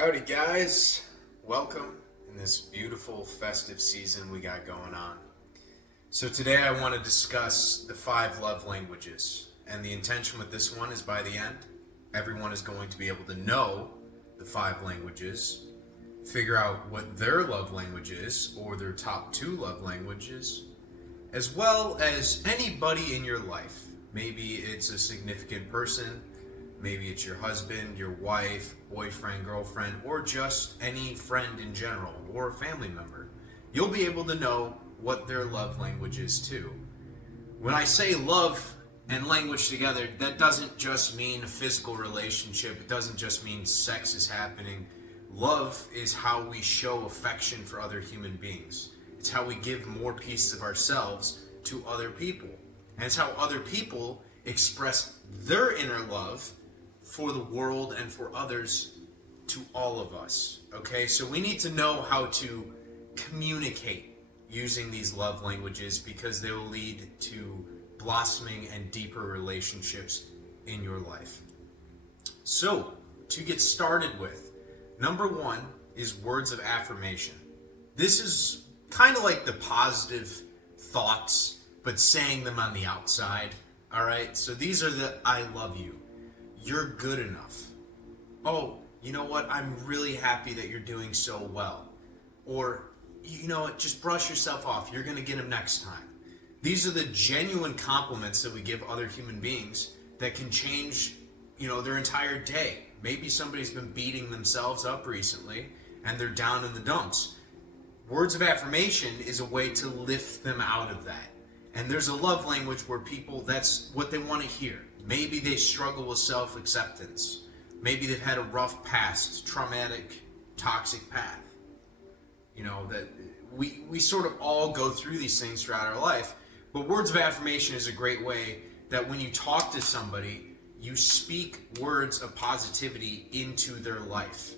Howdy guys, welcome in this beautiful festive season we got going on. So today I want to discuss the 5 love languages, and the intention with this one is by the end, everyone is going to be able to know the 5 languages, figure out what their love language is, or their top 2 love languages, as well as anybody in your life. Maybe it's a significant person, maybe it's your husband, your wife, boyfriend, girlfriend, or just any friend in general, or a family member. You'll be able to know what their love language is too. When I say love and language together, that doesn't just mean a physical relationship. It doesn't just mean sex is happening. Love is how we show affection for other human beings. It's how we give more pieces of ourselves to other people. And it's how other people express their inner love for the world and for others to all of us. Okay, so we need to know how to communicate using these love languages because they will lead to blossoming and deeper relationships in your life. So, to get started with, number 1 is words of affirmation. This is kind of like the positive thoughts, but saying them on the outside. All right, so these are the I love you. You're good enough. Oh, you know what? I'm really happy that you're doing so well. Or, you know what? Just brush yourself off. You're going to get them next time. These are the genuine compliments that we give other human beings that can change, their entire day. Maybe somebody's been beating themselves up recently and they're down in the dumps. Words of affirmation is a way to lift them out of that. And there's a love language where people, that's what they want to hear. Maybe they struggle with self-acceptance. Maybe they've had a rough past, traumatic, toxic path. That we sort of all go through these things throughout our life. But words of affirmation is a great way that when you talk to somebody, you speak words of positivity into their life,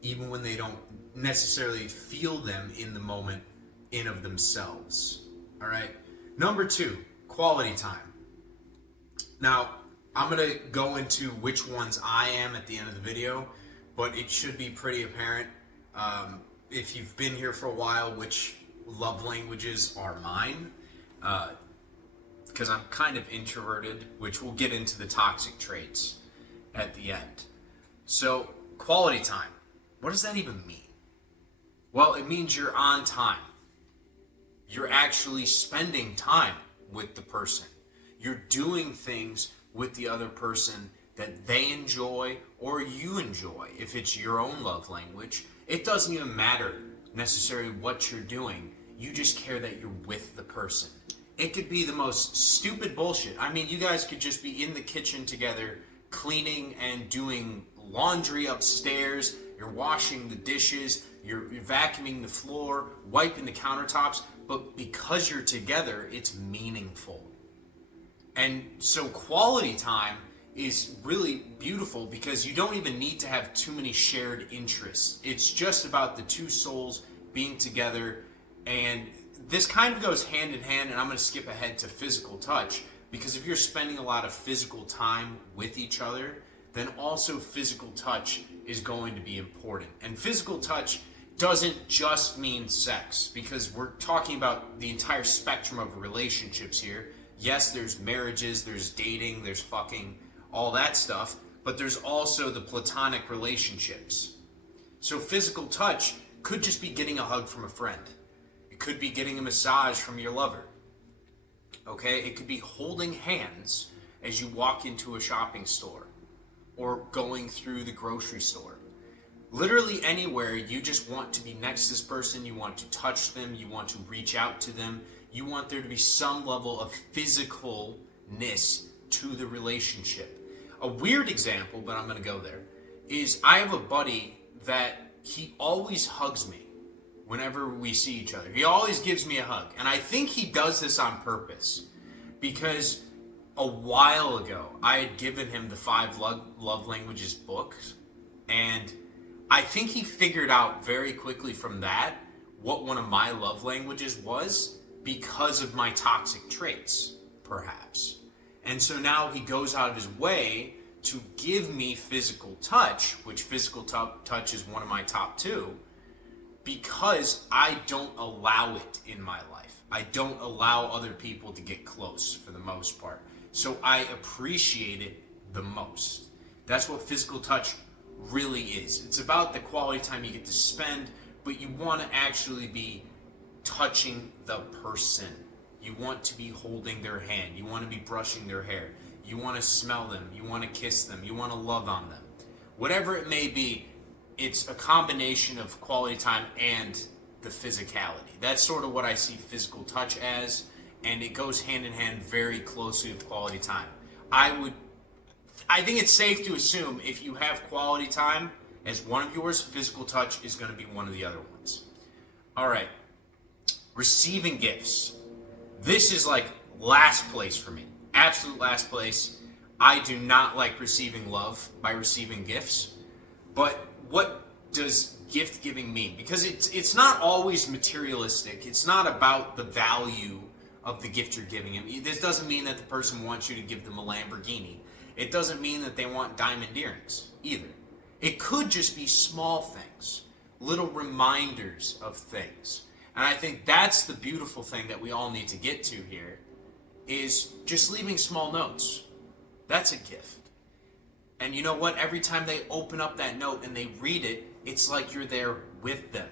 even when they don't necessarily feel them in the moment in of themselves. All right? Number 2, quality time. Now, I'm going to go into which ones I am at the end of the video, but it should be pretty apparent if you've been here for a while which love languages are mine, because I'm kind of introverted, which we'll get into the toxic traits at the end. So, quality time. What does that even mean? Well, it means you're on time. You're actually spending time with the person. You're doing things with the other person that they enjoy or you enjoy. If it's your own love language, it doesn't even matter necessarily what you're doing. You just care that you're with the person. It could be the most stupid bullshit. I mean, you guys could just be in the kitchen together, cleaning and doing laundry upstairs. You're washing the dishes. You're vacuuming the floor, wiping the countertops. But because you're together, it's meaningful. And so quality time is really beautiful because you don't even need to have too many shared interests. It's just about the two souls being together. And this kind of goes hand in hand, and I'm going to skip ahead to physical touch, because if you're spending a lot of physical time with each other, then also physical touch is going to be important. And physical touch doesn't just mean sex, because we're talking about the entire spectrum of relationships here. Yes, there's marriages, there's dating, there's fucking, all that stuff, but there's also the platonic relationships. So physical touch could just be getting a hug from a friend. It could be getting a massage from your lover. Okay? It could be holding hands as you walk into a shopping store or going through the grocery store. Literally anywhere you just want to be next to this person, you want to touch them, you want to reach out to them, you want there to be some level of physicalness to the relationship. A weird example, but I'm going to go there, is I have a buddy that he always hugs me whenever we see each other. He always gives me a hug. And I think he does this on purpose, because a while ago I had given him the 5 love languages book, and I think he figured out very quickly from that what one of my love languages was, because of my toxic traits, perhaps. And so now he goes out of his way to give me physical touch, which physical touch is one of my top two, because I don't allow it in my life. I don't allow other people to get close for the most part. So I appreciate it the most. That's what physical touch really is. It's about the quality time you get to spend, but you want to actually be touching the person. You want to be holding their hand. You want to be brushing their hair. You want to smell them. You want to kiss them. You want to love on them. Whatever it may be, it's a combination of quality time and the physicality. That's sort of what I see physical touch as, and it goes hand in hand very closely with quality time. I think it's safe to assume if you have quality time as one of yours, physical touch is going to be one of the other ones. All right. Receiving gifts. This is like last place for me. Absolute last place. I do not like receiving love by receiving gifts. But what does gift giving mean? Because it's not always materialistic. It's not about the value of the gift you're giving him. This doesn't mean that the person wants you to give them a Lamborghini. It doesn't mean that they want diamond earrings either. It could just be small things, little reminders of things. And I think that's the beautiful thing that we all need to get to here, is just leaving small notes. That's a gift. And you know what? Every time they open up that note and they read it, it's like you're there with them.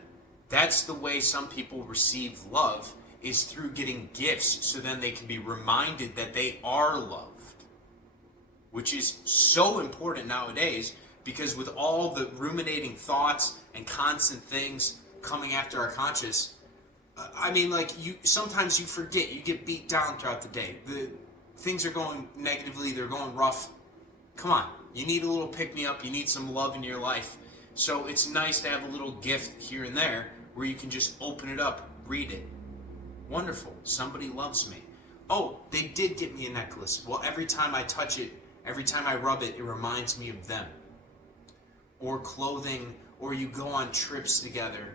That's the way some people receive love, is through getting gifts, so then they can be reminded that they are loved. Which is so important nowadays, because with all the ruminating thoughts and constant things coming after our conscious, sometimes you forget, you get beat down throughout the day. Things are going negatively, they're going rough. Come on, you need a little pick-me-up, you need some love in your life. So it's nice to have a little gift here and there where you can just open it up, read it. Wonderful, somebody loves me. Oh, they did get me a necklace. Well, every time I touch it, every time I rub it, it reminds me of them. Or clothing, or you go on trips together.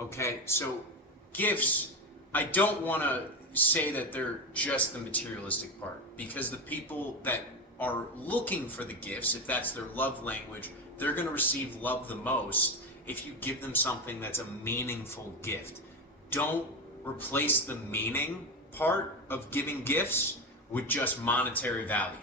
Okay, so gifts, I don't want to say that they're just the materialistic part, because the people that are looking for the gifts, if that's their love language, they're going to receive love the most if you give them something that's a meaningful gift. Don't replace the meaning part of giving gifts with just monetary value.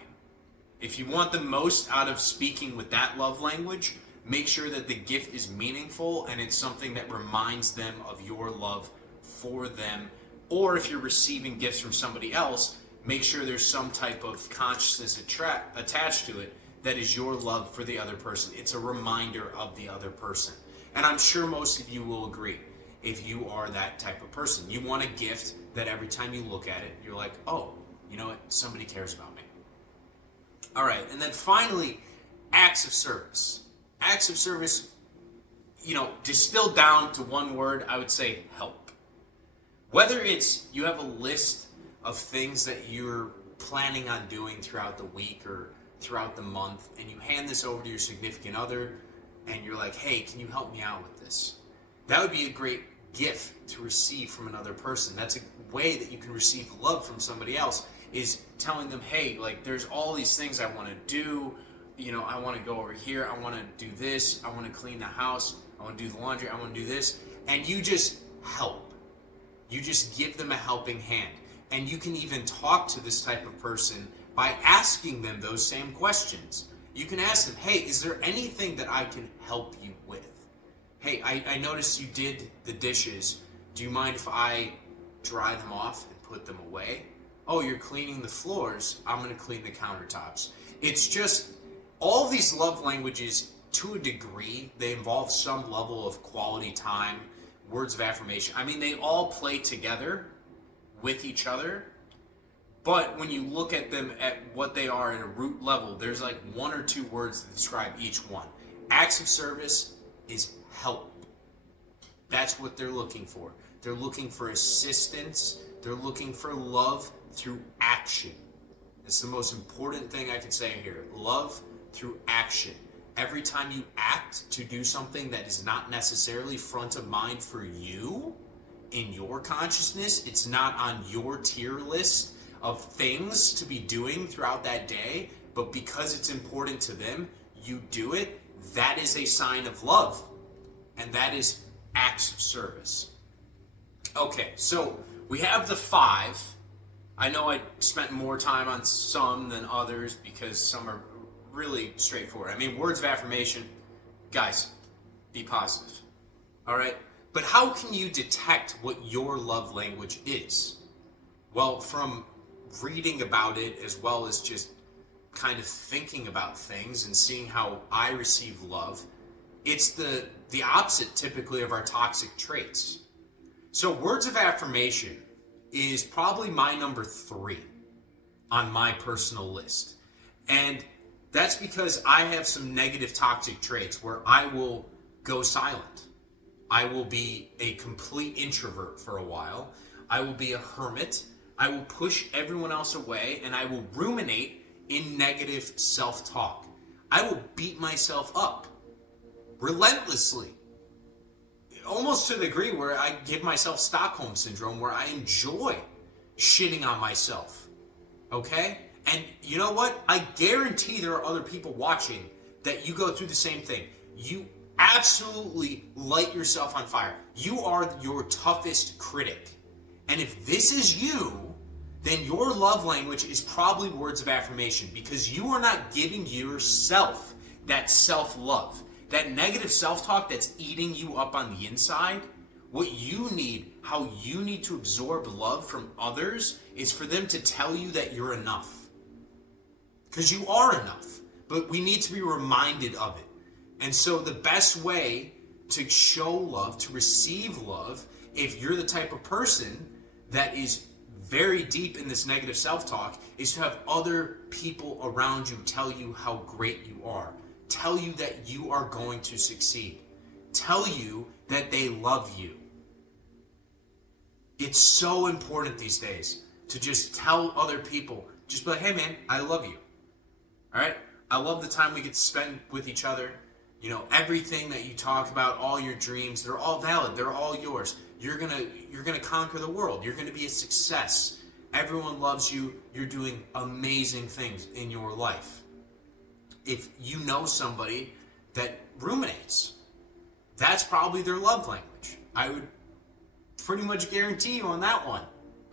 If you want the most out of speaking with that love language, make sure that the gift is meaningful and it's something that reminds them of your love for them. Or if you're receiving gifts from somebody else, make sure there's some type of consciousness attached to it that is your love for the other person. It's a reminder of the other person. And I'm sure most of you will agree, if you are that type of person. You want a gift that every time you look at it, you're like, oh, you know what? Somebody cares about me. All right, and then finally, acts of service. Acts of service, distilled down to one word, I would say help. Whether it's you have a list of things that you're planning on doing throughout the week or throughout the month, and you hand this over to your significant other, and you're like, hey, can you help me out with this? That would be a great gift to receive from another person. That's a way that you can receive love from somebody else, is telling them, hey, there's all these things I want to do. I want to go over here. I want to do this. I want to clean the house. I want to do the laundry. I want to do this. And you just help. You just give them a helping hand. And you can even talk to this type of person by asking them those same questions. You can ask them, hey, is there anything that I can help you with? Hey, I noticed you did the dishes. Do you mind if I dry them off and put them away? Oh, you're cleaning the floors. I'm going to clean the countertops. It's just all these love languages, to a degree, they involve some level of quality time, words of affirmation. They all play together with each other. But when you look at them at what they are at a root level, there's one or two words that describe each one. Acts of service is help. That's what they're looking for. They're looking for assistance. They're looking for love through action. It's the most important thing I can say here. Love through action. Every time you act to do something that is not necessarily front of mind for you, in your consciousness, it's not on your tier list of things to be doing throughout that day, but because it's important to them, you do it. That is a sign of love, and that is acts of service. Okay, so we have the 5. I know I spent more time on some than others because some are really straightforward. I mean, words of affirmation, guys, be positive. All right? But how can you detect what your love language is? Well, from reading about it as well as just kind of thinking about things and seeing how I receive love, it's the opposite typically of our toxic traits. So words of affirmation is probably my number 3 on my personal list. And that's because I have some negative toxic traits where I will go silent. I will be a complete introvert for a while. I will be a hermit. I will push everyone else away, and I will ruminate in negative self-talk. I will beat myself up relentlessly, almost to the degree where I give myself Stockholm syndrome, where I enjoy shitting on myself. Okay? And you know what? I guarantee there are other people watching that you go through the same thing. You absolutely light yourself on fire. You are your toughest critic. And if this is you, then your love language is probably words of affirmation, because you are not giving yourself that self-love, that negative self-talk that's eating you up on the inside. What you need, how you need to absorb love from others, is for them to tell you that you're enough. Because you are enough, but we need to be reminded of it. And so the best way to show love, to receive love, if you're the type of person that is very deep in this negative self-talk, is to have other people around you tell you how great you are. Tell you that you are going to succeed. Tell you that they love you. It's so important these days to just tell other people, just be like, hey man, I love you. All right? I love the time we get to spend with each other. You know, everything that you talk about, all your dreams, they're all valid. They're all yours. You're gonna conquer the world. You're gonna be a success. Everyone loves you. You're doing amazing things in your life. If you know somebody that ruminates, that's probably their love language. I would pretty much guarantee you on that one.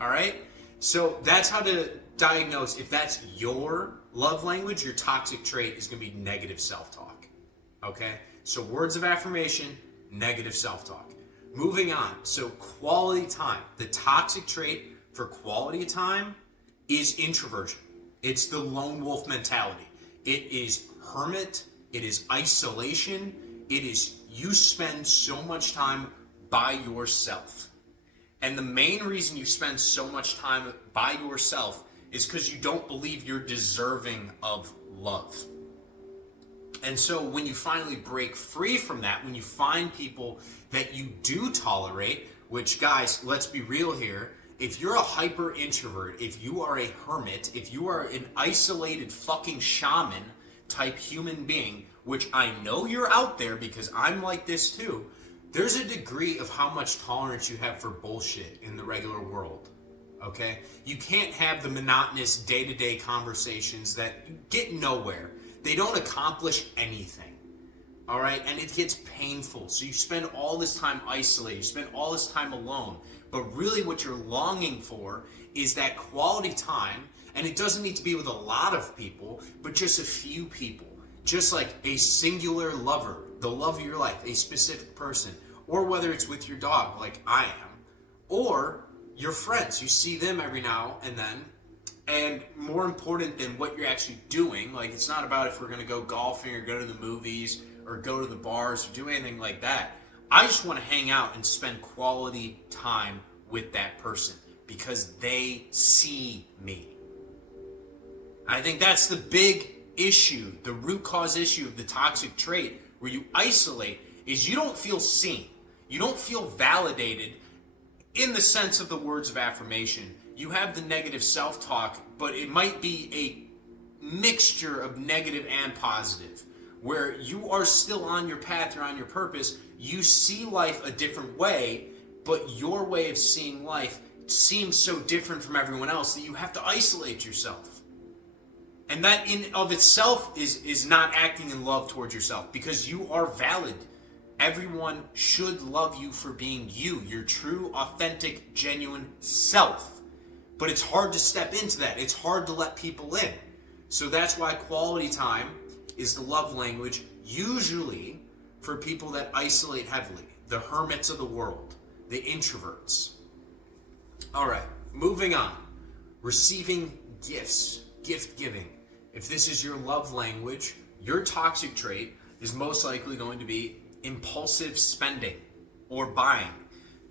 All right? So that's how to diagnose if that's your love language. Your toxic trait is going to be negative self-talk. Okay? So words of affirmation, negative self-talk. Moving on. So quality time. The toxic trait for quality time is introversion. It's the lone wolf mentality. It is hermit. It is isolation. It is you spend so much time by yourself. And the main reason you spend so much time by yourself is because you don't believe you're deserving of love. And so when you finally break free from that, when you find people that you do tolerate, which guys, let's be real here, if you're a hyper introvert, if you are a hermit, if you are an isolated fucking shaman type human being, which I know you're out there because I'm like this too, there's a degree of how much tolerance you have for bullshit in the regular world. Okay? You can't have the monotonous day-to-day conversations that get nowhere. They don't accomplish anything. All right? And it gets painful. So you spend all this time isolated. You spend all this time alone. But really what you're longing for is that quality time. And it doesn't need to be with a lot of people, but just a few people. Just like a singular lover, the love of your life, a specific person. Or whether it's with your dog, like I am. Or your friends. You see them every now and then. And more important than what you're actually doing, like it's not about if we're going to go golfing or go to the movies or go to the bars or do anything like that. I just want to hang out and spend quality time with that person because they see me. I think that's the big issue, the root cause issue of the toxic trait where you isolate is you don't feel seen. You don't feel validated in the sense of the words of affirmation. You have the negative self-talk, but it might be a mixture of negative and positive, where you are still on your path, you're on your purpose, you see life a different way, but your way of seeing life seems so different from everyone else that you have to isolate yourself. And that in of itself is not acting in love towards yourself, because you are valid. Everyone should love you for being you, your true, authentic, genuine self. But it's hard to step into that. It's hard to let people in. So that's why quality time is the love language, usually for people that isolate heavily, the hermits of the world, the introverts. All right, moving on. Receiving gifts, gift giving. If this is your love language, your toxic trait is most likely going to be impulsive spending or buying.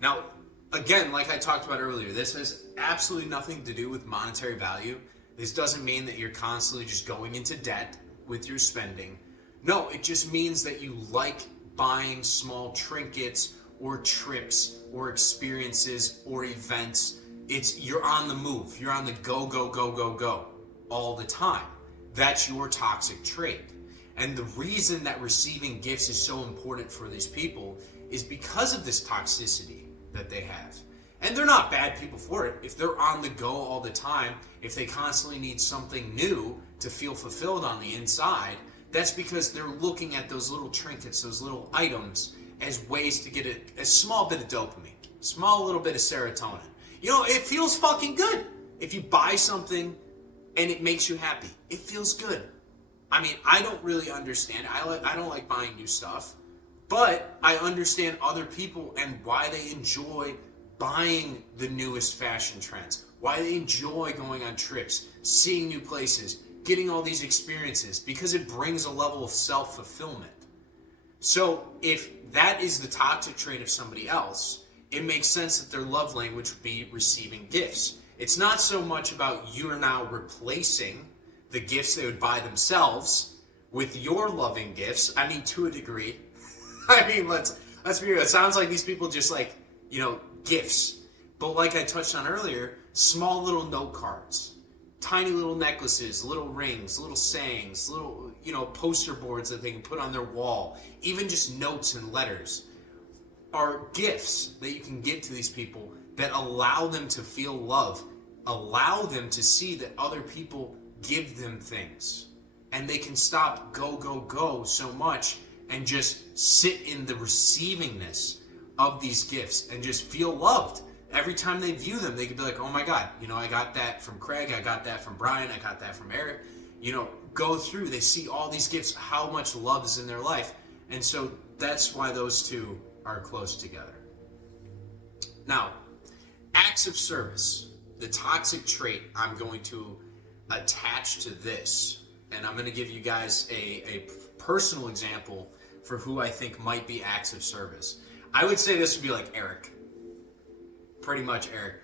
Now, again, like I talked about earlier, this has absolutely nothing to do with monetary value. This doesn't mean that you're constantly just going into debt with your spending. No, it just means that you like buying small trinkets or trips or experiences or events. You're on the move. You're on the go, go, go, go, go all the time. That's your toxic trait. And the reason that receiving gifts is so important for these people is because of this toxicity that they have. And they're not bad people for it. If they're on the go all the time, if they constantly need something new to feel fulfilled on the inside, that's because they're looking at those little trinkets, those little items, as ways to get a small bit of dopamine, small little bit of serotonin. You know, it feels fucking good. If you buy something and it makes you happy, it feels good. I mean, I don't really understand. I don't like buying new stuff, but I understand other people and why they enjoy buying the newest fashion trends, why they enjoy going on trips, seeing new places, getting all these experiences, because it brings a level of self-fulfillment. So if that is the toxic trait of somebody else, it makes sense that their love language would be receiving gifts. It's not so much about you are now replacing the gifts they would buy themselves with your loving gifts. I mean, to a degree. I mean, let's be real. It sounds like these people just like, gifts. But like I touched on earlier, small little note cards, tiny little necklaces, little rings, little sayings, little, poster boards that they can put on their wall, even just notes and letters are gifts that you can give to these people that allow them to feel love, allow them to see that other people give them things, and they can stop go, go, go so much and just sit in the receiving-ness of these gifts and just feel loved. Every time they view them, they could be like, oh my God, I got that from Craig, I got that from Brian, I got that from Eric. Go through, they see all these gifts, how much love is in their life. And so that's why those two are close together. Now, acts of service, the toxic trait I'm going to attach to this, and I'm going to give you guys a personal example for who I think might be acts of service. I would say this would be like Eric. Pretty much Eric.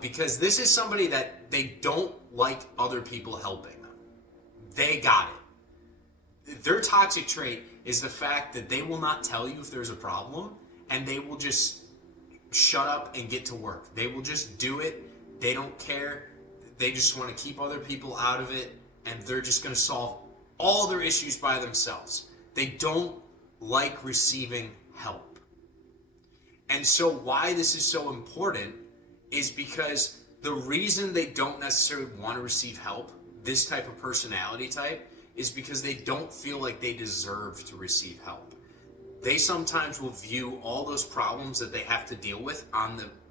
Because this is somebody that they don't like other people helping them. They got it. Their toxic trait is the fact that they will not tell you if there's a problem, and they will just shut up and get to work. They will just do it. They don't care. They just want to keep other people out of it, and they're just going to solve all their issues by themselves. They don't like receiving help. And so why this is so important is because the reason they don't necessarily want to receive help, this type of personality type, is because they don't feel like they deserve to receive help. They sometimes will view all those problems that they have to deal with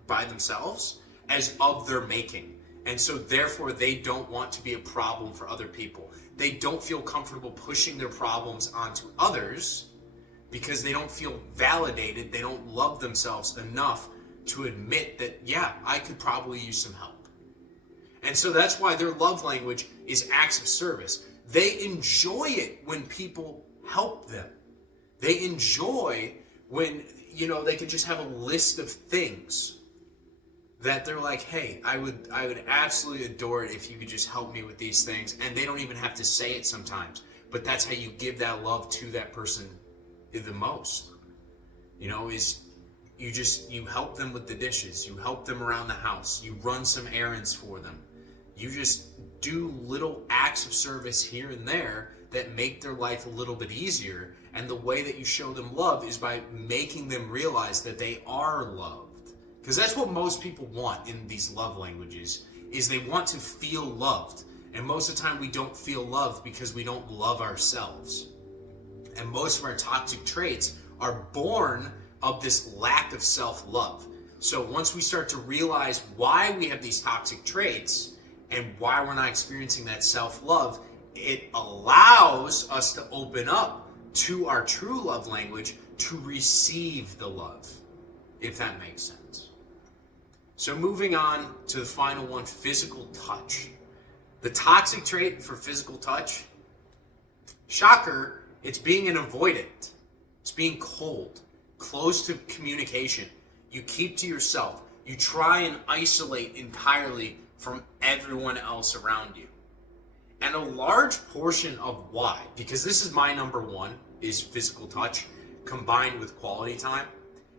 by themselves as of their making. And so therefore they don't want to be a problem for other people. They don't feel comfortable pushing their problems onto others because they don't feel validated. They don't love themselves enough to admit that, yeah, I could probably use some help. And so that's why their love language is acts of service. They enjoy it when people help them. They enjoy when, they could just have a list of things that they're like, hey, I would absolutely adore it if you could just help me with these things. And they don't even have to say it sometimes. But that's how you give that love to that person the most. Is you help them with the dishes. You help them around the house. You run some errands for them. You just do little acts of service here and there that make their life a little bit easier. And the way that you show them love is by making them realize that they are loved. Because that's what most people want in these love languages, is they want to feel loved. And most of the time we don't feel love because we don't love ourselves. And most of our toxic traits are born of this lack of self-love. So once we start to realize why we have these toxic traits and why we're not experiencing that self-love, it allows us to open up to our true love language to receive the love, if that makes sense. So moving on to the final one, physical touch. The toxic trait for physical touch, shocker, it's being an avoidant. It's being cold, closed to communication. You keep to yourself. You try and isolate entirely from everyone else around you. And a large portion of why, because this is my number one, is physical touch combined with quality time.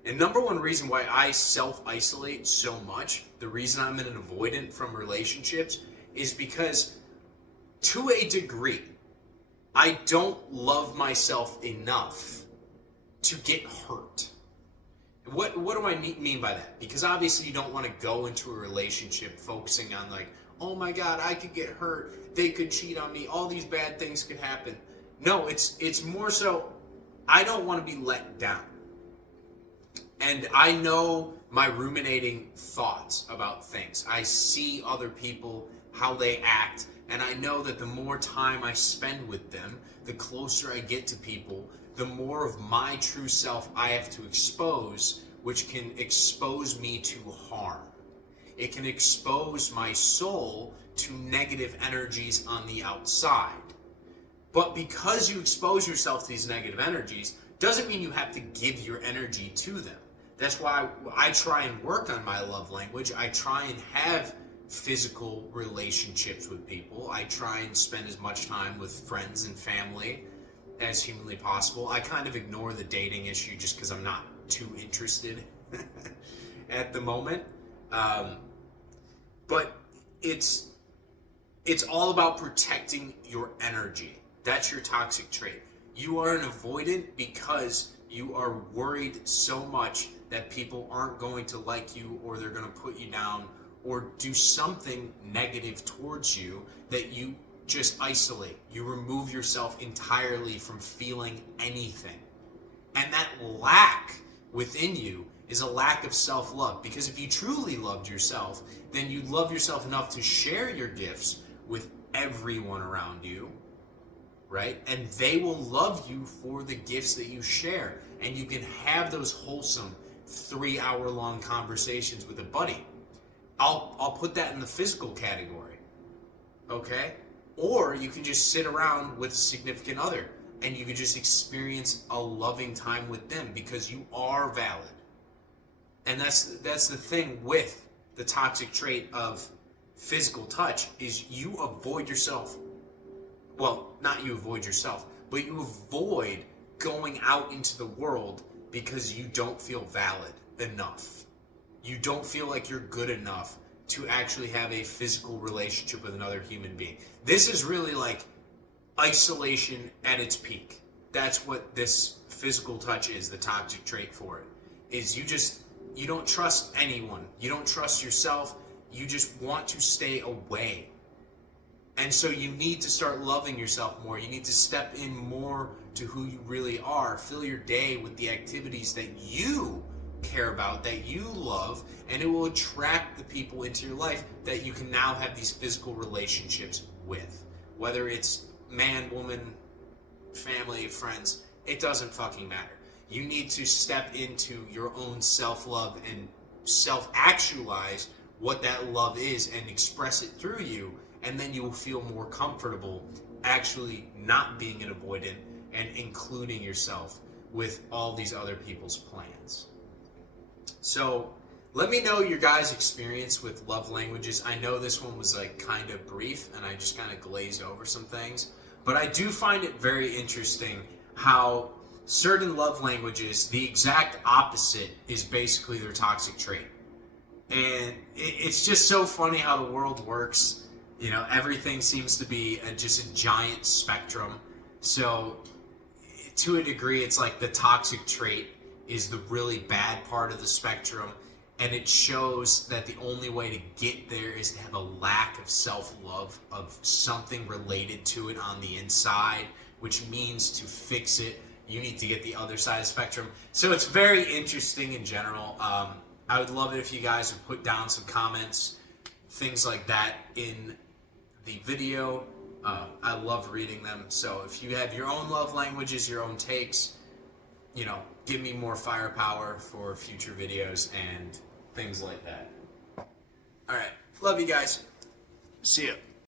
And number one reason why I self-isolate so much, the reason I'm an avoidant from relationships, is because to a degree, I don't love myself enough to get hurt. What do I mean by that? Because obviously you don't want to go into a relationship focusing on like, oh my God, I could get hurt, they could cheat on me, all these bad things could happen. No, it's more so, I don't want to be let down. And I know my ruminating thoughts about things. I see other people, how they act, and I know that the more time I spend with them, the closer I get to people, the more of my true self I have to expose, which can expose me to harm. It can expose my soul to negative energies on the outside. But because you expose yourself to these negative energies, doesn't mean you have to give your energy to them. That's why I try and work on my love language. I try and have physical relationships with people. I try and spend as much time with friends and family as humanly possible. I kind of ignore the dating issue just because I'm not too interested at the moment. But it's all about protecting your energy. That's your toxic trait. You are an avoidant because you are worried so much that people aren't going to like you, or they're going to put you down, or do something negative towards you that you just isolate. You remove yourself entirely from feeling anything. And that lack within you is a lack of self-love. Because if you truly loved yourself, then you'd love yourself enough to share your gifts with everyone around you, right? And they will love you for the gifts that you share. And you can have those wholesome 3-hour-long conversations with a buddy. I'll put that in the physical category, okay? Or you can just sit around with a significant other and you can just experience a loving time with them because you are valid. And that's the thing with the toxic trait of physical touch, is you avoid yourself. Well, not you avoid yourself, but you avoid going out into the world because you don't feel valid enough. You don't feel like you're good enough to actually have a physical relationship with another human being. This is really like isolation at its peak. That's what this physical touch is, the toxic trait for it. Is you don't trust anyone. You don't trust yourself. You just want to stay away. And so you need to start loving yourself more. You need to step in more to who you really are. Fill your day with the activities that you care about, that you love, and it will attract the people into your life that you can now have these physical relationships with. Whether it's man, woman, family, friends, it doesn't fucking matter. You need to step into your own self-love and self-actualize what that love is and express it through you, and then you will feel more comfortable actually not being an avoidant and including yourself with all these other people's plans. So let me know your guys' experience with love languages. I know this one was like kind of brief and I just kind of glazed over some things, but I do find it very interesting how certain love languages, the exact opposite is basically their toxic trait. And it's just so funny how the world works. You know, everything seems to be just a giant spectrum. So to a degree, it's like the toxic trait is the really bad part of the spectrum, and it shows that the only way to get there is to have a lack of self-love, of something related to it on the inside, which means to fix it, you need to get the other side of the spectrum. So it's very interesting in general. I would love it if you guys would put down some comments, things like that in the video. I love reading them. So if you have your own love languages, your own takes, give me more firepower for future videos and things like that. All right. Love you guys. See ya.